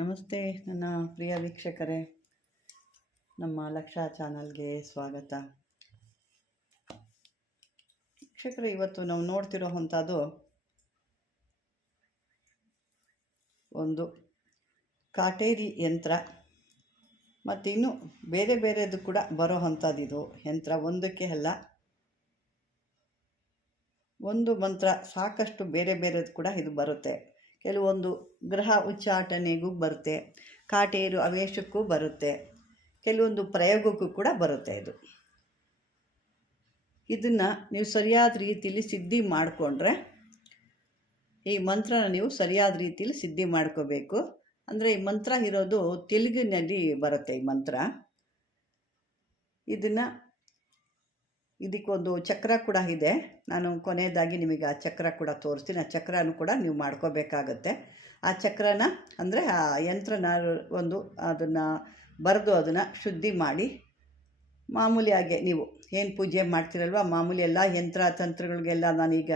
ನಮಸ್ತೆ ನನ್ನ ಪ್ರಿಯ ವೀಕ್ಷಕರೇ, ನಮ್ಮ ಲಕ್ಷ ಚಾನಲ್ಗೆ ಸ್ವಾಗತ. ವೀಕ್ಷಕರೇ, ಇವತ್ತು ನಾವು ನೋಡ್ತಿರೋ ಅಂಥದ್ದು ಒಂದು ಕಾಟೇರಿ ಯಂತ್ರ ಮತ್ತು ಇನ್ನೂ ಬೇರೆ ಬೇರೆದು ಕೂಡ ಬರೋ ಅಂಥದ್ದು. ಇದು ಯಂತ್ರ ಒಂದಕ್ಕೆ ಅಲ್ಲ, ಒಂದು ಮಂತ್ರ ಸಾಕಷ್ಟು ಬೇರೆ ಬೇರೆದು ಕೂಡ ಇದು ಬರುತ್ತೆ. ಕೆಲವೊಂದು ಗ್ರಹ ಉಚ್ಚಾಟನೆಗೂ ಬರುತ್ತೆ, ಕಾಟೇರು ಅವೇಶಕ್ಕೂ ಬರುತ್ತೆ, ಕೆಲವೊಂದು ಪ್ರಯೋಗಕ್ಕೂ ಕೂಡ ಬರುತ್ತೆ. ಇದನ್ನು ನೀವು ಸರಿಯಾದ ರೀತಿಯಲ್ಲಿ ಸಿದ್ಧಿ ಮಾಡಿಕೊಂಡ್ರೆ, ಈ ಮಂತ್ರನ ನೀವು ಸರಿಯಾದ ರೀತಿಯಲ್ಲಿ ಸಿದ್ಧಿ ಮಾಡ್ಕೋಬೇಕು. ಅಂದರೆ ಈ ಮಂತ್ರ ಇರೋದು ತೆಲುಗಿನಲ್ಲಿ ಬರುತ್ತೆ. ಈ ಮಂತ್ರ ಇದಕ್ಕೊಂದು ಚಕ್ರ ಕೂಡ ಇದೆ. ನಾನು ಕೊನೆಯದಾಗಿ ನಿಮಗೆ ಆ ಚಕ್ರ ಕೂಡ ತೋರಿಸ್ತೀನಿ. ಆ ಚಕ್ರನೂ ಕೂಡ ನೀವು ಮಾಡ್ಕೋಬೇಕಾಗತ್ತೆ. ಆ ಚಕ್ರನ ಅಂದರೆ ಆ ಯಂತ್ರನ ಅದನ್ನು ಬರೆದು ಅದನ್ನು ಶುದ್ಧಿ ಮಾಡಿ, ಮಾಮೂಲಿಯಾಗೆ ನೀವು ಏನು ಪೂಜೆ ಮಾಡ್ತಿರಲ್ವ, ಮಾಮೂಲಿ ಎಲ್ಲ ಯಂತ್ರ ತಂತ್ರಗಳಿಗೆಲ್ಲ ನಾನೀಗ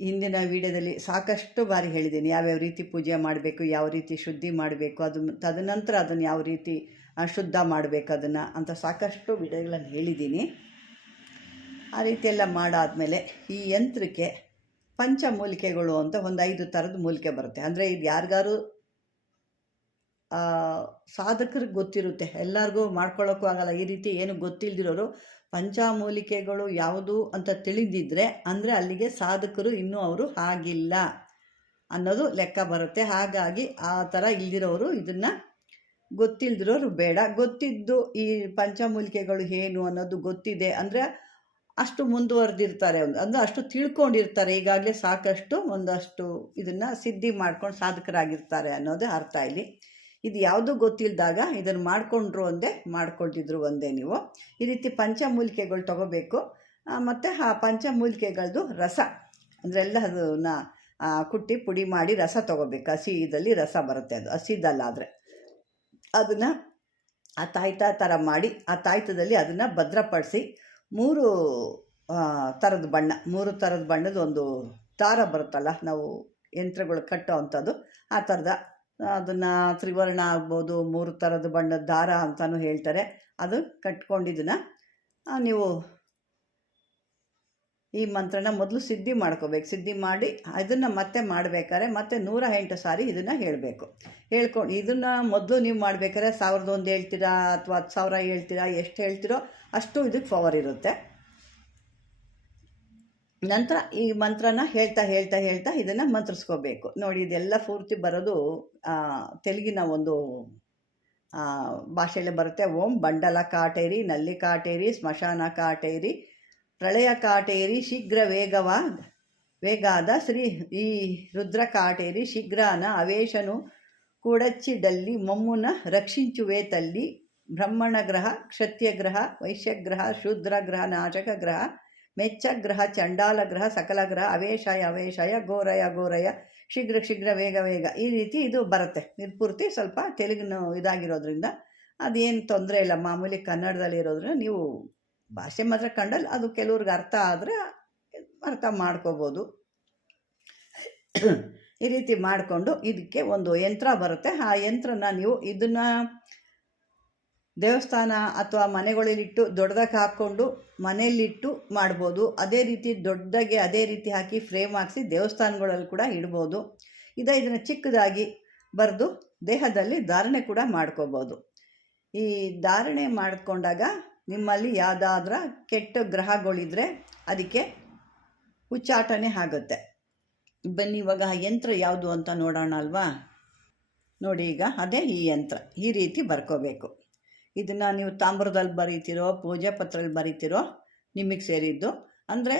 ಹಿಂದಿನ ವಿಡಿಯೋದಲ್ಲಿ ಸಾಕಷ್ಟು ಬಾರಿ ಹೇಳಿದ್ದೀನಿ ಯಾವ್ಯಾವ ರೀತಿ ಪೂಜೆ ಮಾಡಬೇಕು, ಯಾವ ರೀತಿ ಶುದ್ಧಿ ಮಾಡಬೇಕು, ತದನಂತರ ಅದನ್ನು ಯಾವ ರೀತಿ ಶುದ್ಧ ಮಾಡಬೇಕು ಅದನ್ನು ಅಂತ ಸಾಕಷ್ಟು ವಿಡಿಯೋಗಳನ್ನು ಹೇಳಿದ್ದೀನಿ. ಆ ರೀತಿಯೆಲ್ಲ ಮಾಡಾದಮೇಲೆ ಈ ಯಂತ್ರಕ್ಕೆ ಪಂಚಮೂಲಿಕೆಗಳು ಅಂತ ಒಂದು 5 ಥರದ ಮೂಲಿಕೆ ಬರುತ್ತೆ. ಅಂದರೆ ಇದು ಯಾರಿಗಾರು ಸಾಧಕರಿಗೆ ಗೊತ್ತಿರುತ್ತೆ, ಎಲ್ಲರಿಗೂ ಮಾಡ್ಕೊಳ್ಳೋಕ್ಕೂ ಆಗಲ್ಲ. ಈ ರೀತಿ ಏನು ಗೊತ್ತಿಲ್ಲದಿರೋರು ಪಂಚಮೂಲಿಕೆಗಳು ಯಾವುದು ಅಂತ ತಿಳಿದಿದ್ದರೆ ಅಂದರೆ ಅಲ್ಲಿಗೆ ಸಾಧಕರು ಇನ್ನೂ ಅವರು ಆಗಿಲ್ಲ ಅನ್ನೋದು ಲೆಕ್ಕ ಬರುತ್ತೆ. ಹಾಗಾಗಿ ಆ ಥರ ಇಲ್ದಿರೋರು ಇದನ್ನು ಗೊತ್ತಿಲ್ಲದಿರೋರು ಬೇಡ. ಗೊತ್ತಿದ್ದು ಈ ಪಂಚಮೂಲಿಕೆಗಳು ಏನು ಅನ್ನೋದು ಗೊತ್ತಿದೆ ಅಂದರೆ ಅಷ್ಟು ಮುಂದುವರೆದಿರ್ತಾರೆ, ಅಂದರೆ ಅಷ್ಟು ತಿಳ್ಕೊಂಡಿರ್ತಾರೆ, ಈಗಾಗಲೇ ಸಾಕಷ್ಟು ಒಂದಷ್ಟು ಇದನ್ನು ಸಿದ್ಧಿ ಮಾಡ್ಕೊಂಡು ಸಾಧಕರಾಗಿರ್ತಾರೆ ಅನ್ನೋದೇ ಅರ್ಥ ಇಲ್ಲಿ. ಇದು ಯಾವುದೂ ಗೊತ್ತಿಲ್ಲದಾಗ ಇದನ್ನು ಮಾಡಿಕೊಂಡ್ರು ಒಂದೇ, ಮಾಡ್ಕೊಳ್ತಿದ್ರು ಒಂದೇ. ನೀವು ಈ ರೀತಿ ಪಂಚಮೂಲಿಕೆಗಳು ತೊಗೋಬೇಕು. ಮತ್ತು ಆ ಪಂಚಮೂಲಿಕೆಗಳದ್ದು ರಸ ಅಂದರೆ ಎಲ್ಲ ಅದನ್ನು ಕುಟ್ಟಿ ಪುಡಿ ಮಾಡಿ ರಸ ತೊಗೋಬೇಕು. ಹಸಿದಲ್ಲಿ ರಸ ಬರುತ್ತೆ, ಅದು ಹಸಿದಲ್ಲ. ಆದರೆ ಅದನ್ನು ಆ ತಾಯ್ತ ಥರ ಮಾಡಿ ಆ ತಾಯ್ತದಲ್ಲಿ ಅದನ್ನು ಭದ್ರಪಡಿಸಿ 3 ಥರದ ಬಣ್ಣದ ಒಂದು ದಾರ ಬರುತ್ತಲ್ಲ, ನಾವು ಯಂತ್ರಗಳು ಕಟ್ಟೋ ಅಂಥದ್ದು, ಆ ಥರದ ಅದನ್ನು ತ್ರಿವರ್ಣ ಆಗ್ಬೋದು, 3 ಥರದ ಬಣ್ಣದ ದಾರ ಅಂತಲೂ ಹೇಳ್ತಾರೆ. ಅದು ಕಟ್ಕೊಂಡಿದ್ದನ್ನು ನೀವು ಈ ಮಂತ್ರನ ಮೊದಲು ಸಿದ್ಧಿ ಮಾಡ್ಕೋಬೇಕು. ಸಿದ್ಧಿ ಮಾಡಿ ಇದನ್ನು ಮತ್ತೆ ಮಾಡಬೇಕಾದ್ರೆ ಮತ್ತೆ 108 ಸಾರಿ ಇದನ್ನು ಹೇಳಬೇಕು. ಹೇಳ್ಕೊಂಡು ಇದನ್ನು ಮೊದಲು ನೀವು ಮಾಡಬೇಕಾದ್ರೆ 1001 ಹೇಳ್ತೀರಾ ಅಥವಾ 10,000 ಹೇಳ್ತೀರಾ, ಎಷ್ಟು ಹೇಳ್ತೀರೋ ಅಷ್ಟು ಇದಕ್ಕೆ ಪವರ್ ಇರುತ್ತೆ. ನಂತರ ಈ ಮಂತ್ರನ ಹೇಳ್ತಾ ಇದನ್ನು ಮಂತ್ರಿಸ್ಕೋಬೇಕು. ನೋಡಿ, ಇದೆಲ್ಲ ಪೂರ್ತಿ ಬರೋದು ತೆಲುಗಿನ ಒಂದು ಭಾಷೆಯಲ್ಲೇ ಬರುತ್ತೆ. ಓಂ ಬಂಡಲ ಕಾಟೇರಿ, ನಲ್ಲಿ ಕಾಟೇರಿ, ಸ್ಮಶಾನ ಕಾಟೇರಿ, ಪ್ರಳಯ ಕಾಟೇರಿ, ಶೀಘ್ರ ವೇಗಾದ ಶ್ರೀ ಈ ರುದ್ರ ಕಾಟೇರಿ, ಶೀಘ್ರನ ಅವೇಶನು ಕೂಡಚ್ಚಿಡಲ್ಲಿ ಮಮ್ಮುನ ರಕ್ಷಿಂಚುವೆ ತಲ್ಲಿ, ಬ್ರಹ್ಮಣ ಗ್ರಹ, ಕ್ಷತ್ರಿಯ ಗ್ರಹ, ವೈಶ್ಯಗ್ರಹ, ಶೂದ್ರ ಗ್ರಹ, ನಾಶಕ ಗ್ರಹ, ಮೆಚ್ಚಗ್ರಹ, ಚಂಡಾಲ ಗ್ರಹ, ಸಕಲ ಗ್ರಹ, ಅವೇಶಾಯ ಗೋರಯ ಶೀಘ್ರ ವೇಗ ಈ ರೀತಿ ಇದು ಬರುತ್ತೆ. ಇದು ಪೂರ್ತಿ ಸ್ವಲ್ಪ ತೆಲುಗಿನ ಇದಾಗಿರೋದ್ರಿಂದ ಅದೇನು ತೊಂದರೆ ಇಲ್ಲ. ಮಾಮೂಲಿ ಕನ್ನಡದಲ್ಲಿ ಇರೋದ್ರಿಂದ ನೀವು ಭಾಷೆ ಮಾತ್ರ ಕಂಡಲ್ಲಿ ಅದು ಕೆಲವ್ರಿಗೆ ಅರ್ಥ ಆದರೆ ಅರ್ಥ ಮಾಡ್ಕೋಬೋದು. ಈ ರೀತಿ ಮಾಡಿಕೊಂಡು ಇದಕ್ಕೆ ಒಂದು ಯಂತ್ರ ಬರುತ್ತೆ. ಆ ಯಂತ್ರನ ನೀವು ಇದನ್ನು ದೇವಸ್ಥಾನ ಅಥವಾ ಮನೆಗಳಲ್ಲಿಟ್ಟು ದೊಡ್ಡದಾಗಿ ಹಾಕ್ಕೊಂಡು ಮನೆಯಲ್ಲಿಟ್ಟು ಮಾಡ್ಬೋದು. ಅದೇ ರೀತಿ ದೊಡ್ಡದಾಗಿ ಅದೇ ರೀತಿ ಹಾಕಿ ಫ್ರೇಮ್ ಹಾಕಿಸಿ ದೇವಸ್ಥಾನಗಳಲ್ಲಿ ಕೂಡ ಇಡ್ಬೋದು. ಇದನ್ನು ಚಿಕ್ಕದಾಗಿ ಬರೆದು ದೇಹದಲ್ಲಿ ಧಾರಣೆ ಕೂಡ ಮಾಡ್ಕೋಬೋದು. ಈ ಧಾರಣೆ ಮಾಡಿಕೊಂಡಾಗ ನಿಮ್ಮಲ್ಲಿ ಯಾವುದಾದ್ರೂ ಕೆಟ್ಟ ಗ್ರಹಗಳಿದ್ರೆ ಅದಕ್ಕೆ ಉಚ್ಚಾಟನೆ ಆಗುತ್ತೆ. ಬನ್ನಿ ಇವಾಗ ಆ ಯಂತ್ರ ಯಾವುದು ಅಂತ ನೋಡೋಣ ಅಲ್ವಾ. ನೋಡಿ, ಈಗ ಅದೇ ಈ ಯಂತ್ರ. ಈ ರೀತಿ ಬರ್ಕೋಬೇಕು. ಇದನ್ನು ನೀವು ತಾಮ್ರದಲ್ಲಿ ಬರೀತಿರೋ, ಪೂಜೆ ಪತ್ರದಲ್ಲಿ ಬರೀತಿರೋ ನಿಮಗೆ ಸೇರಿದ್ದು. ಅಂದರೆ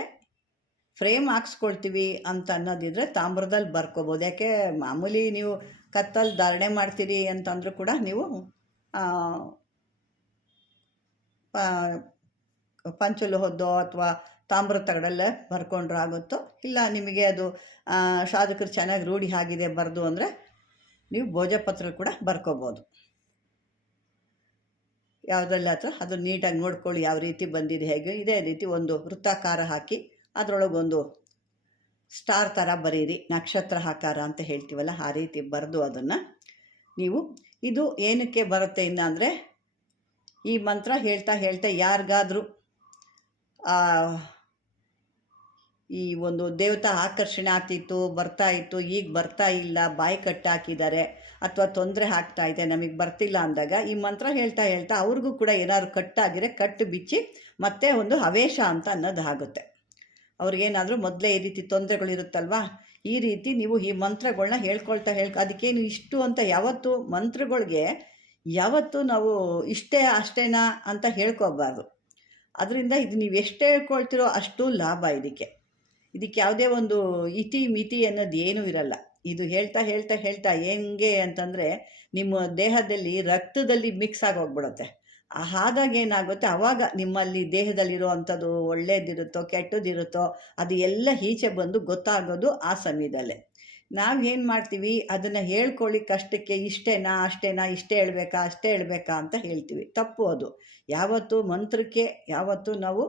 ಫ್ರೇಮ್ ಹಾಕ್ಸ್ಕೊಳ್ತೀವಿ ಅಂತ ಅನ್ನೋದಿದ್ರೆ ತಾಮ್ರದಲ್ಲಿ ಬರ್ಕೋಬೋದು. ಯಾಕೆ ಮಾಮೂಲಿ ನೀವು ಕತ್ತಲ್ಲಿ ಧಾರಣೆ ಮಾಡ್ತೀರಿ ಅಂತಂದರೂ ಕೂಡ ನೀವು ಪಂಚಲೋಹದ್ದೋ ಅಥವಾ ತಾಮ್ರ ತಗಡಲ್ಲೇ ಬರ್ಕೊಂಡ್ರೆ ಆಗುತ್ತೋ, ಇಲ್ಲ ನಿಮಗೆ ಅದು ಸಾಧಕರು ಚೆನ್ನಾಗಿ ರೂಢಿ ಆಗಿದೆ ಬರೆದು ಅಂದರೆ ನೀವು ಭೋಜಪತ್ರ ಕೂಡ ಬರ್ಕೋಬೋದು. ಯಾವುದಲ್ಲ ಹತ್ರ ಅದು ನೀಟಾಗಿ ನೋಡ್ಕೊಳ್ಳಿ ಯಾವ ರೀತಿ ಬಂದಿದೆ, ಹೇಗೆ ಇದೇ ರೀತಿ ಒಂದು ವೃತ್ತಾಕಾರ ಹಾಕಿ ಅದರೊಳಗೊಂದು ಸ್ಟಾರ್ ಥರ ಬರೀರಿ, ನಕ್ಷತ್ರ ಆಕಾರ ಅಂತ ಹೇಳ್ತೀವಲ್ಲ ಆ ರೀತಿ ಬರೆದು ಅದನ್ನು ನೀವು ಇದು ಏನಕ್ಕೆ ಬರುತ್ತೆ ಇನ್ನು ಅಂದರೆ, ಈ ಮಂತ್ರ ಹೇಳ್ತಾ ಹೇಳ್ತಾ ಯಾರಿಗಾದರೂ ಈ ಒಂದು ದೇವತಾ ಆಕರ್ಷಣೆ ಆಗ್ತಿತ್ತು, ಬರ್ತಾ ಇತ್ತು, ಈಗ ಬರ್ತಾ ಇಲ್ಲ, ಬಾಯಿ ಕಟ್ಟಾಕಿದ್ದಾರೆ ಅಥವಾ ತೊಂದರೆ ಆಗ್ತಾ ಇದೆ, ನಮಗೆ ಬರ್ತಿಲ್ಲ ಅಂದಾಗ ಈ ಮಂತ್ರ ಹೇಳ್ತಾ ಹೇಳ್ತಾ ಅವ್ರಿಗೂ ಕೂಡ ಏನಾದ್ರು ಕಟ್ಟಾಗಿರೆ ಕಟ್ಟು ಬಿಚ್ಚಿ ಮತ್ತೆ ಒಂದು ಹವೇಶ ಅಂತ ಅನ್ನೋದು ಆಗುತ್ತೆ. ಅವ್ರಿಗೇನಾದರೂ ಮೊದಲೇ ಈ ರೀತಿ ತೊಂದರೆಗಳಿರುತ್ತಲ್ವ, ಈ ರೀತಿ ನೀವು ಈ ಮಂತ್ರಗಳನ್ನ ಹೇಳ್ಕೊಳ್ತಾ ಅದಕ್ಕೇನು ಇಷ್ಟು ಅಂತ ಯಾವತ್ತು ಮಂತ್ರಗಳಿಗೆ ಯಾವತ್ತೂ ನಾವು ಇಷ್ಟೇ ಅಷ್ಟೇನಾ ಅಂತ ಹೇಳ್ಕೊಬಾರ್ದು. ಅದರಿಂದ ಇದು ನೀವು ಎಷ್ಟು ಹೇಳ್ಕೊಳ್ತಿರೋ ಅಷ್ಟು ಲಾಭ. ಇದಕ್ಕೆ ಯಾವುದೇ ಒಂದು ಇತಿ ಮಿತಿ ಅನ್ನೋದು ಏನೂ ಇರಲ್ಲ. ಇದು ಹೇಳ್ತಾ ಹೇಳ್ತಾ ಹೇಳ್ತಾ ಹೆಂಗೆ ಅಂತಂದರೆ ನಿಮ್ಮ ದೇಹದಲ್ಲಿ ರಕ್ತದಲ್ಲಿ ಮಿಕ್ಸ್ ಆಗೋಗ್ಬಿಡುತ್ತೆ. ಆದಾಗ ಏನಾಗುತ್ತೆ, ಆವಾಗ ನಿಮ್ಮಲ್ಲಿ ದೇಹದಲ್ಲಿರೋ ಅಂಥದ್ದು ಒಳ್ಳೇದಿರುತ್ತೋ ಕೆಟ್ಟದಿರುತ್ತೋ ಅದು ಎಲ್ಲ ಈಚೆ ಬಂದು ಗೊತ್ತಾಗೋದು ಆ ಸಮಯದಲ್ಲೇ. ನಾವು ಏನು ಮಾಡ್ತೀವಿ, ಅದನ್ನು ಹೇಳ್ಕೊಳ್ಳಿಕ್ಕಷ್ಟಕ್ಕೆ ಇಷ್ಟೇನಾ ಅಷ್ಟೇನಾ, ಇಷ್ಟೇ ಹೇಳಬೇಕಾ ಅಷ್ಟೇ ಹೇಳಬೇಕಾ ಅಂತ ಹೇಳ್ತೀವಿ. ತಪ್ಪು ಅದು. ಯಾವತ್ತೂ ಮಂತ್ರಕ್ಕೆ ಯಾವತ್ತೂ ನಾವು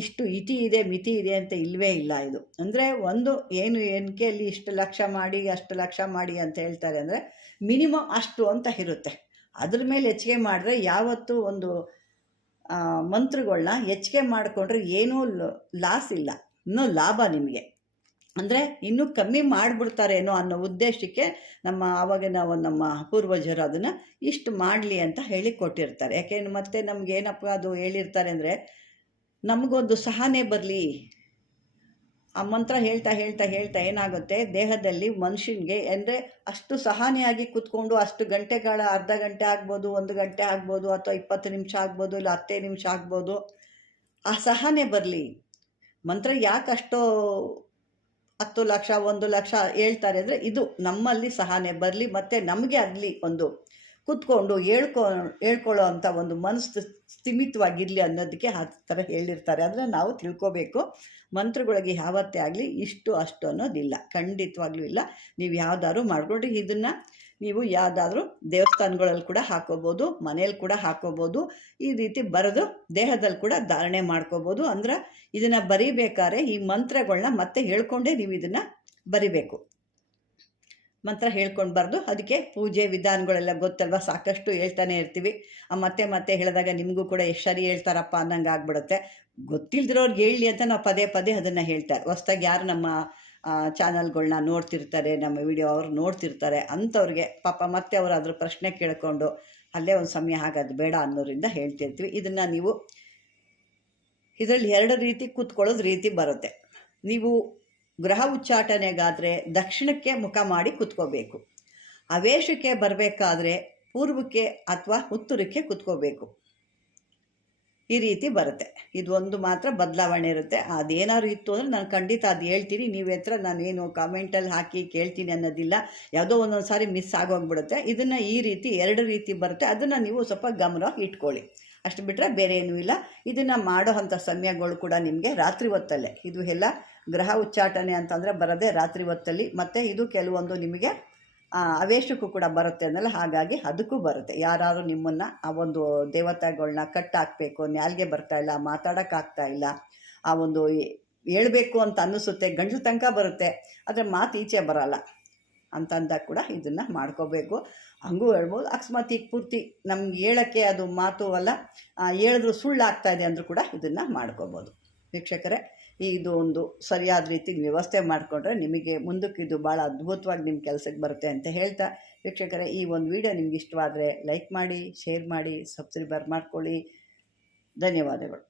ಇಷ್ಟು ಇತಿ ಇದೆ ಮಿತಿ ಇದೆ ಅಂತ ಇಲ್ಲವೇ ಇಲ್ಲ. ಇದು ಅಂದರೆ ಒಂದು ಏನಕ್ಕೆ ಅಲ್ಲಿ ಇಷ್ಟು ಲಕ್ಷ ಮಾಡಿ ಅಷ್ಟು ಲಕ್ಷ ಮಾಡಿ ಅಂತ ಹೇಳ್ತಾರೆ ಅಂದರೆ ಮಿನಿಮಮ್ ಅಷ್ಟು ಅಂತ ಇರುತ್ತೆ. ಅದ್ರ ಮೇಲೆ ಹೆಚ್ಚಿಗೆ ಮಾಡಿದ್ರೆ ಯಾವತ್ತೂ ಒಂದು ಮಂತ್ರಗಳನ್ನ ಹೆಚ್ಚಿಗೆ ಮಾಡಿಕೊಂಡ್ರೆ ಏನೂ ಲಾಸ್ ಇಲ್ಲ, ಇನ್ನೂ ಲಾಭ ನಿಮಗೆ. ಅಂದರೆ ಇನ್ನೂ ಕಮ್ಮಿ ಮಾಡಿಬಿಡ್ತಾರೇನೋ ಅನ್ನೋ ಉದ್ದೇಶಕ್ಕೆ ನಮ್ಮ ಪೂರ್ವಜರು ಅದನ್ನು ಇಷ್ಟು ಮಾಡಲಿ ಅಂತ ಹೇಳಿ ಕೊಟ್ಟಿರ್ತಾರೆ. ಯಾಕೆಂದ್ರೆ ಮತ್ತೆ ನಮಗೇನಪ್ಪ ಅದು ಹೇಳಿರ್ತಾರೆ ಅಂದರೆ, ನಮಗೊಂದು ಸಹನೆ ಬರಲಿ. ಆ ಮಂತ್ರ ಹೇಳ್ತಾ ಹೇಳ್ತಾ ಹೇಳ್ತಾ ಏನಾಗುತ್ತೆ, ದೇಹದಲ್ಲಿ ಮನುಷ್ಯನಿಗೆ ಅಂದರೆ ಅಷ್ಟು ಸಹನೆಯಾಗಿ ಕೂತ್ಕೊಂಡು ಅಷ್ಟು ಗಂಟೆಗಳ ಅರ್ಧ ಗಂಟೆ ಆಗ್ಬೋದು, 1 ಗಂಟೆ ಆಗ್ಬೋದು, ಅಥವಾ 20 ನಿಮಿಷ ಆಗ್ಬೋದು, ಇಲ್ಲ 10 ನಿಮಿಷ ಆಗ್ಬೋದು, ಆ ಸಹನೆ ಬರಲಿ. ಮಂತ್ರ ಯಾಕೆ ಅಷ್ಟೋ 10 ಲಕ್ಷ 1 ಲಕ್ಷ ಹೇಳ್ತಾರೆ ಅಂದರೆ ಇದು ನಮ್ಮಲ್ಲಿ ಸಹನೆ ಬರಲಿ, ಮತ್ತು ನಮಗೆ ಆಗಲಿ ಒಂದು ಕೂತ್ಕೊಂಡು ಹೇಳ್ಕೊಳ್ಳೋ ಅಂಥ ಒಂದು ಮನಸ್ಸು ಸ್ಥಿಮಿತವಾಗಿರಲಿ ಅನ್ನೋದಕ್ಕೆ ಆ ಥರ ಹೇಳಿರ್ತಾರೆ. ಅದನ್ನು ನಾವು ತಿಳ್ಕೋಬೇಕು. ಮಂತ್ರಗಳಿಗೆ ಯಾವತ್ತೇ ಆಗಲಿ ಇಷ್ಟು ಅಷ್ಟು ಅನ್ನೋದಿಲ್ಲ, ಖಂಡಿತವಾಗ್ಲೂ ಇಲ್ಲ. ನೀವು ಯಾವುದಾದ್ರು ಮಾಡಿಕೊಂಡ್ರೆ ಇದನ್ನು ನೀವು ಯಾವುದಾದ್ರೂ ದೇವಸ್ಥಾನಗಳಲ್ಲಿ ಕೂಡ ಹಾಕೋಬೋದು, ಮನೇಲಿ ಕೂಡ ಹಾಕೋಬೋದು. ಈ ರೀತಿ ಬರೆದು ದೇಹದಲ್ಲಿ ಕೂಡ ಧಾರಣೆ ಮಾಡ್ಕೋಬೋದು. ಅಂದ್ರೆ ಇದನ್ನು ಬರೀಬೇಕಾದ್ರೆ ಈ ಮಂತ್ರಗಳನ್ನ ಮತ್ತೆ ಹೇಳ್ಕೊಂಡೇ ನೀವು ಇದನ್ನು ಬರಿಬೇಕು. ಮಂತ್ರ ಹೇಳ್ಕೊಳ್ಬಾರ್ದು. ಅದಕ್ಕೆ ಪೂಜೆ ವಿಧಾನಗಳೆಲ್ಲ ಗೊತ್ತಲ್ವ, ಸಾಕಷ್ಟು ಹೇಳ್ತಾನೆ ಇರ್ತೀವಿ. ಮತ್ತೆ ಮತ್ತೆ ಹೇಳಿದಾಗ ನಿಮಗೂ ಕೂಡ ಎಷ್ಟು ಸರಿ ಹೇಳ್ತಾರಪ್ಪ ಅನ್ನಂಗೆ ಆಗ್ಬಿಡುತ್ತೆ. ಗೊತ್ತಿಲ್ದಿರೋರ್ಗೆ ಹೇಳಲಿ ಅಂತ ನಾವು ಪದೇ ಪದೇ ಅದನ್ನು ಹೇಳ್ತಾರೆ. ಹೊಸ್ದಾಗಿ ಯಾರು ನಮ್ಮ ಚಾನಲ್ಗಳನ್ನ ನೋಡ್ತಿರ್ತಾರೆ, ನಮ್ಮ ವಿಡಿಯೋ ಅವ್ರು ನೋಡ್ತಿರ್ತಾರೆ, ಅಂಥವ್ರಿಗೆ ಪಾಪ ಮತ್ತೆ ಅವರು ಅದ್ರ ಪ್ರಶ್ನೆ ಕೇಳ್ಕೊಂಡು ಅಲ್ಲೇ ಒಂದು ಸಮಯ ಆಗೋದು ಬೇಡ ಅನ್ನೋರಿಂದ ಹೇಳ್ತಿರ್ತೀವಿ. ಇದನ್ನು ನೀವು ಇದರಲ್ಲಿ 2 ರೀತಿ ಕೂತ್ಕೊಳ್ಳೋದು ರೀತಿ ಬರುತ್ತೆ. ನೀವು ಗ್ರಹ ಉಚ್ಚಾಟನೆಗಾದರೆ ದಕ್ಷಿಣಕ್ಕೆ ಮುಖ ಮಾಡಿ ಕೂತ್ಕೋಬೇಕು. ಅವೇಶಕ್ಕೆ ಬರಬೇಕಾದ್ರೆ ಪೂರ್ವಕ್ಕೆ ಅಥವಾ ಉತ್ತರಕ್ಕೆ ಕೂತ್ಕೋಬೇಕು. ಈ ರೀತಿ ಬರುತ್ತೆ. ಇದು ಒಂದು ಮಾತ್ರ ಬದಲಾವಣೆ ಇರುತ್ತೆ. ಅದೇನಾದ್ರು ಇತ್ತು ಅಂದರೆ ನಾನು ಖಂಡಿತ ಅದು ಹೇಳ್ತೀನಿ. ನೀವು ಹತ್ರ ನಾನೇನು ಕಾಮೆಂಟಲ್ಲಿ ಹಾಕಿ ಕೇಳ್ತೀನಿ ಅನ್ನೋದಿಲ್ಲ. ಯಾವುದೋ ಒಂದೊಂದು ಸಾರಿ ಮಿಸ್ ಆಗೋಗ್ಬಿಡುತ್ತೆ. ಇದನ್ನು ಈ ರೀತಿ 2 ರೀತಿ ಬರುತ್ತೆ. ಅದನ್ನು ನೀವು ಸ್ವಲ್ಪ ಗಮನ ಇಟ್ಕೊಳ್ಳಿ. ಅಷ್ಟು ಬಿಟ್ಟರೆ ಬೇರೆ ಏನೂ ಇಲ್ಲ. ಇದನ್ನು ಮಾಡೋ ಅಂಥ ಸಮಯಗಳು ಕೂಡ ನಿಮಗೆ ರಾತ್ರಿ ಹೊತ್ತಲ್ಲೇ. ಇದು ಎಲ್ಲ ಗ್ರಹ ಉಚ್ಚಾಟನೆ ಅಂತಂದರೆ ಬರೋದೇ ರಾತ್ರಿ ಹೊತ್ತಲ್ಲಿ. ಮತ್ತು ಇದು ಕೆಲವೊಂದು ನಿಮಗೆ ಅವೇಶಕ್ಕೂ ಕೂಡ ಬರುತ್ತೆ ಅನ್ನಲ್ಲ, ಹಾಗಾಗಿ ಅದಕ್ಕೂ ಬರುತ್ತೆ. ಯಾರು ನಿಮ್ಮನ್ನು ಆ ಒಂದು ದೇವತೆಗಳನ್ನ ಕಟ್ಟಾಕಬೇಕು, ನಾಲ್ಗೆ ಬರ್ತಾಯಿಲ್ಲ, ಮಾತಾಡೋಕ್ಕಾಗ್ತಾ ಇಲ್ಲ, ಆ ಒಂದು ಹೇಳಬೇಕು ಅಂತ ಅನ್ನಿಸುತ್ತೆ, ಗಂಟಲು ತನಕ ಬರುತ್ತೆ, ಆದರೆ ಮಾತು ಈಚೆ ಬರೋಲ್ಲ ಅಂತಂದಾಗ ಕೂಡ ಇದನ್ನು ಮಾಡ್ಕೋಬೇಕು. ಹಂಗೂ ಹೇಳ್ಬೋದು. ಅಕಸ್ಮಾತ್ ಈಗ ಪೂರ್ತಿ ನಮ್ಗೆ ಹೇಳೋಕ್ಕೆ ಅದು ಮಾತು ಅಲ್ಲ, ಹೇಳಿದ್ರು ಸುಳ್ಳಾಗ್ತಾಯಿದೆ ಅಂದರೂ ಕೂಡ ಇದನ್ನು ಮಾಡ್ಕೋಬೋದು. ವೀಕ್ಷಕರೇ, ಇದು ಒಂದು ಸರಿಯಾದ ರೀತಿ ವ್ಯವಸ್ಥೆ ಮಾಡಿಕೊಂಡ್ರೆ ನಿಮಗೆ ಮುಂದಕ್ಕೆ ಇದು ಭಾಳ ಅದ್ಭುತವಾಗಿ ನಿಮ್ಮ ಕೆಲಸಕ್ಕೆ ಬರುತ್ತೆ ಅಂತ ಹೇಳ್ತಾ, ವೀಕ್ಷಕರೇ ಈ ಒಂದು ವಿಡಿಯೋ ನಿಮ್ಗೆ ಇಷ್ಟವಾದರೆ ಲೈಕ್ ಮಾಡಿ, ಶೇರ್ ಮಾಡಿ, ಸಬ್ಸ್ಕ್ರೈಬರ್ ಮಾಡ್ಕೊಳ್ಳಿ. ಧನ್ಯವಾದಗಳು.